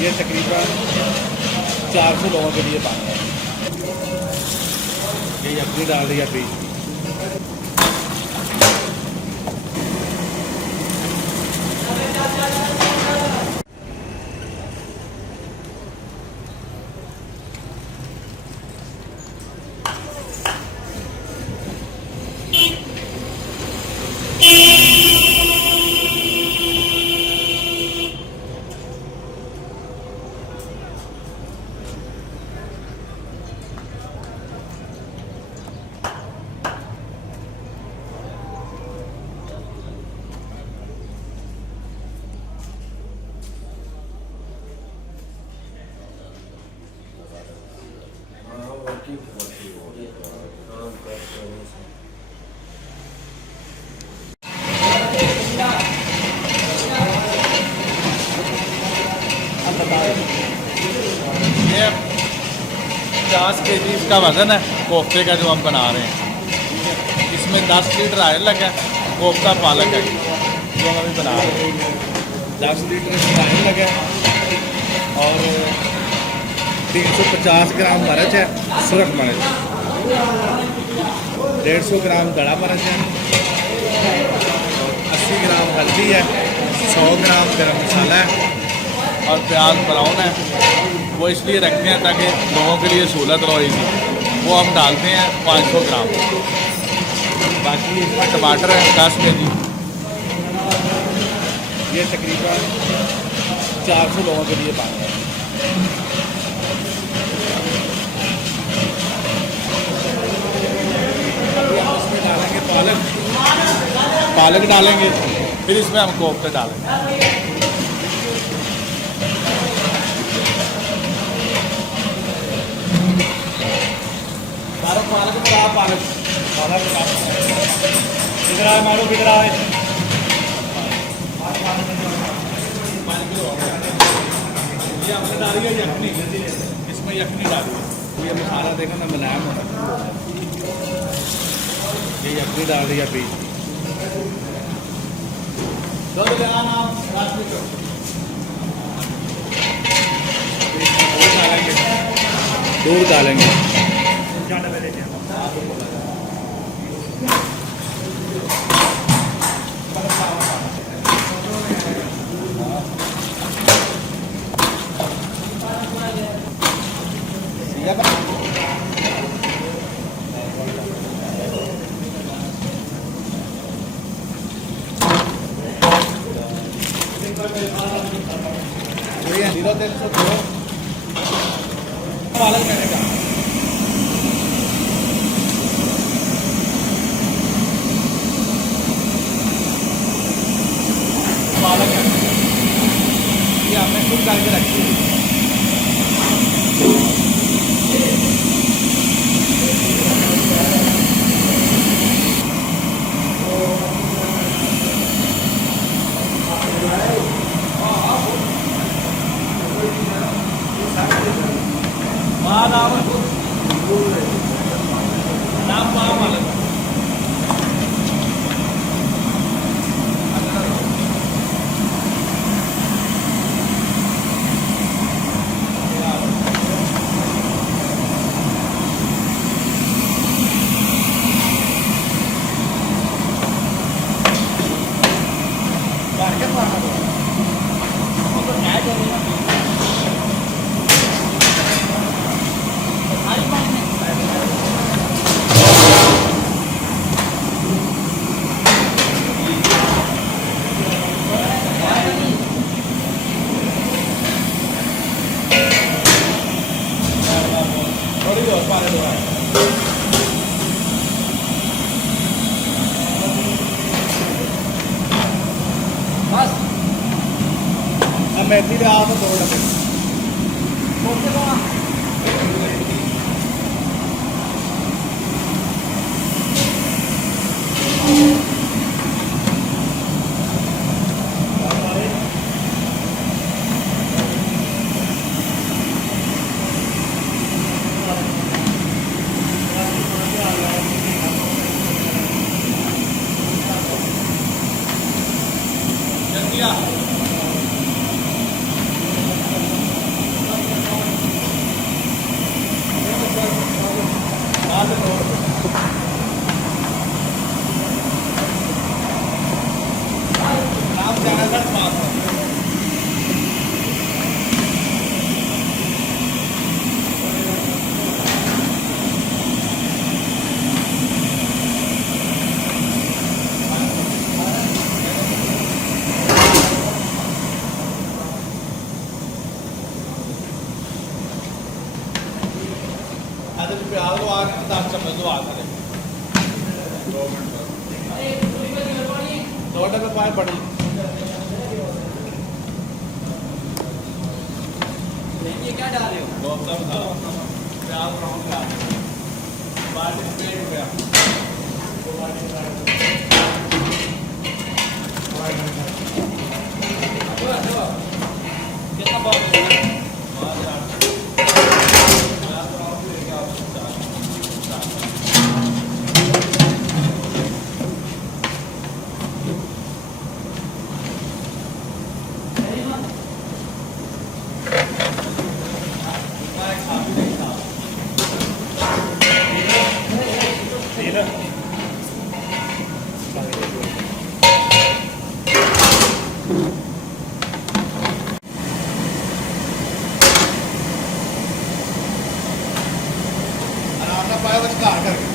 ये तकरीबन 400 लोगों के लिए पानी है। ये यखनी डाल रही है बीच। ये 50 kg इसका वज़न है कोफ्ते का जो हम बना रहे हैं। इसमें 10 लीटर ऑयल लगा है, कोफ्ता पालक है जो हम अभी बना रहे हैं। 10 लीटर इसमें ऑयल लगा है और 350 ग्राम मिर्च है, सुरख मिर्च, 150 ग्राम गड़ा मिर्च है, 80 ग्राम हल्दी है, 100 ग्राम गरम मसाला है और प्याज ब्राउन है। वो इसलिए रखते हैं ताकि लोगों के लिए सहूलत रहे इजी। वो हम डालते हैं 500 ग्राम। बाकी इसमें टमाटर है 10 kg। ये तकरीबन 400 लोगों के लिए पानी है। अभी हम इसमें डालेंगे पालक डालेंगे, फिर इसमें हम कोफ्ते डालेंगे। पालक किधर आए मारो किधर आए। ये हमने डाली है यखनी, इसमें यखनी डाली है। ये मसाला देखो ना मुलायम होना। ये यखनी डाल रही है बीच। दूध डालेंगे। पालक मैंने कहा पालक है, ये हमने खुद करके रखी है। मेथी ले आओ तो 2 डब्बे। 10 चम्मच दो हाथ में 2 मिनट दो डब्बे पाए बड़ी ये क्या डाल रहे हो? कोफ्ता बताओ प्याज ब्राउन का बाटी पेट हो गया कितना बहुत है? आराम ਨਾਲ ਪਾਇਆ ਵਿਚਕਾਰ ਕਰਕੇ